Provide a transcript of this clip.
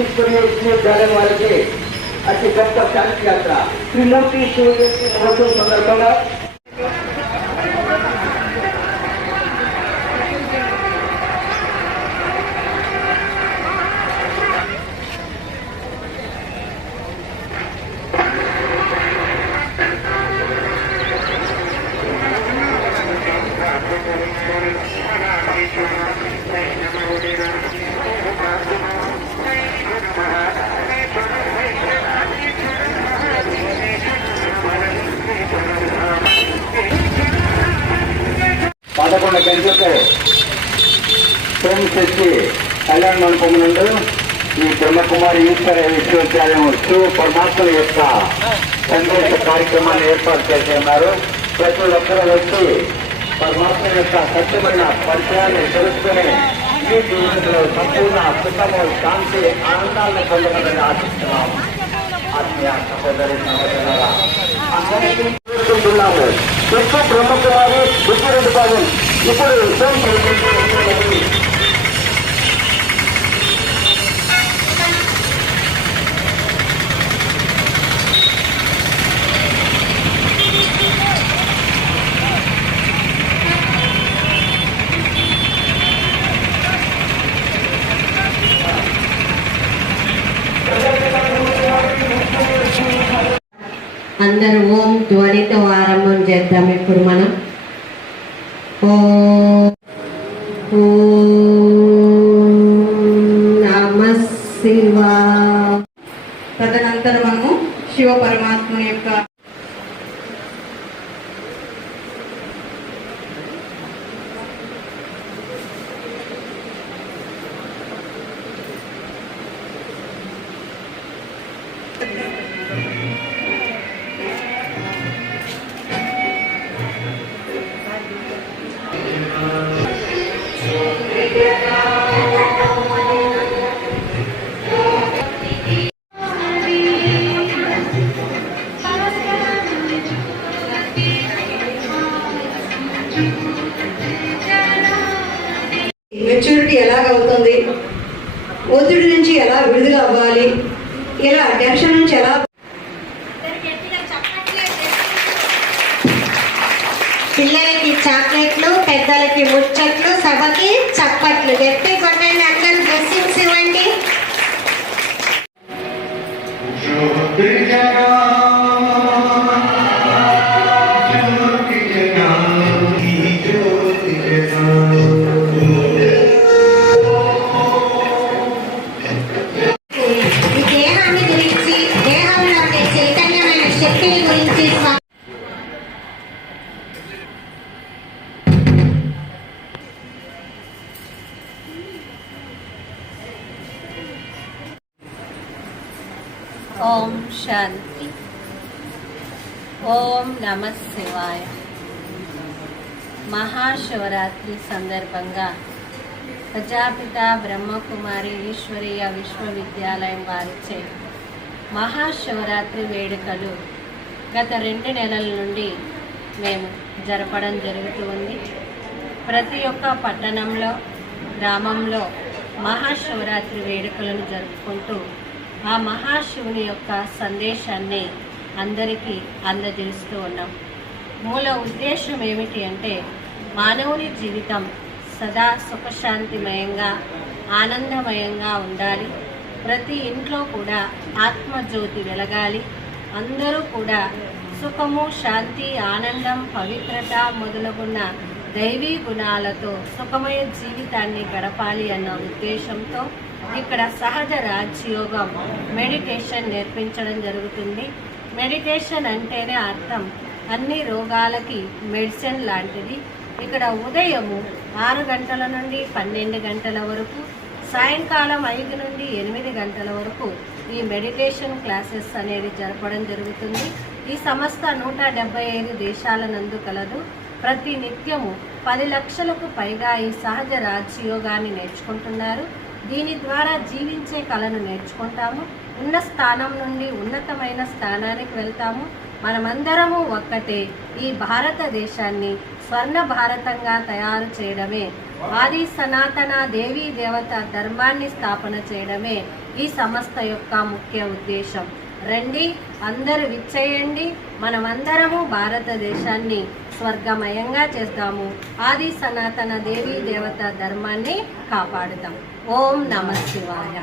ఈశ్వరీయ విశ్వవిద్యాలయం వారికి అతి గొప్ప శాంతి యాత్ర త్రిమూర్తి శివజయంతి మహోత్సవం సందర్భంగా పదకొండు కళ్యాణ మండపం నుండి ఈ బ్రహ్మకుమారి ఈశ్వర విశ్వవిద్యాలయం శివ పరమాత్మ యొక్క సందేశ కార్యక్రమాన్ని ఏర్పాటు చేసి ఉన్నారు. ప్రతి ఒక్కరూ వచ్చి పరమాత్మ యొక్క సత్యమైన పరిచయాన్ని తెలుసుకుని ఈ జీవితంలో సంపూర్ణ సుఖము శాంతి ఆనందాలను పొందగలని ఆశిస్తున్నాము. ఆత్మీయ సహోదరి సహోదరులారా అందరికీ కోరుకుంటున్నాము ఎక్కువ బ్రహ్మకుమారి బుద్ధిరెడ్డి బాబు ఇప్పుడు సోమ శక్తి అందరూ ఓం ధ్వనితో ఆరంభం చేద్దాం ఇప్పుడు మనం ఓం ఓం నమః శివాయ తదనంతరం మనము శివ పరమాత్మ యొక్క ఒత్తిడి ఎలాగవుతుంది ఒత్తిడి నుంచి ఎలా విడుదల అవ్వాలి? ఇలా టెన్షన్ నుంచి ఎలా పిల్లలకి చాక్లెట్లు పెద్దలకి ముచ్చట్లు సభకి ఓం శాంతి. ఓం నమ శివాయ. మహాశివరాత్రి సందర్భంగా ప్రజాపిత బ్రహ్మకుమారి ఈశ్వరీయ విశ్వవిద్యాలయం వారిచే మహాశివరాత్రి వేడుకలు గత రెండు నెలల నుండి మేము జరపడం జరుగుతూ ఉంది. ప్రతి ఒక్క పట్టణంలో గ్రామంలో మహాశివరాత్రి వేడుకలను జరుపుకుంటూ ఆ మహాశివుని యొక్క సందేశాన్ని అందరికీ అందజేస్తూ ఉన్నాం. మూల ఉద్దేశం ఏమిటి అంటే మానవుని జీవితం సదా సుఖశాంతిమయంగా ఆనందమయంగా ఉండాలి. ప్రతి ఇంట్లో కూడా ఆత్మజ్యోతి వెలగాలి. అందరూ కూడా సుఖము శాంతి ఆనందం పవిత్రత మొదలగున్న దైవీ గుణాలతో సుఖమయ జీవితాన్ని గడపాలి అన్న ఉద్దేశంతో ఇక్కడ సహజ రాజ్యోగం మెడిటేషన్ నేర్పించడం జరుగుతుంది. మెడిటేషన్ అంటేనే అర్థం. అన్ని రోగాలకి మెడిసిన్ లాంటిది. ఇక్కడ ఉదయము ఆరు గంటల నుండి పన్నెండు గంటల వరకు సాయంకాలం ఐదు నుండి ఎనిమిది గంటల వరకు ఈ మెడిటేషన్ క్లాసెస్ అనేది జరపడం జరుగుతుంది. ఈ సంస్థ నూట డెబ్బై ఐదు దేశాల నందు కలదు. ప్రతి నిత్యము పది లక్షలకు పైగా ఈ సహజ రాజయోగాన్ని నేర్చుకుంటున్నారు. దీని ద్వారా జీవించే కళను నేర్చుకుంటాము. ఉన్న స్థానం నుండి ఉన్నతమైన స్థానానికి వెళ్తాము. మనమందరము ఒక్కటే ఈ భారతదేశాన్ని స్వర్ణ భారతంగా తయారు చేయడమే. ఆది సనాతన దేవీ దేవత ధర్మాన్ని స్థాపన చేయడమే ఈ సంస్థ యొక్క ముఖ్య ఉద్దేశం. రండి అందరూ విచ్చేయండి. మనమందరము భారతదేశాన్ని స్వర్గమయంగా చేద్దాము ఆది సనాతన దేవీ దేవత ధర్మాన్ని కాపాడుదాం ఓం నమ శివాయ.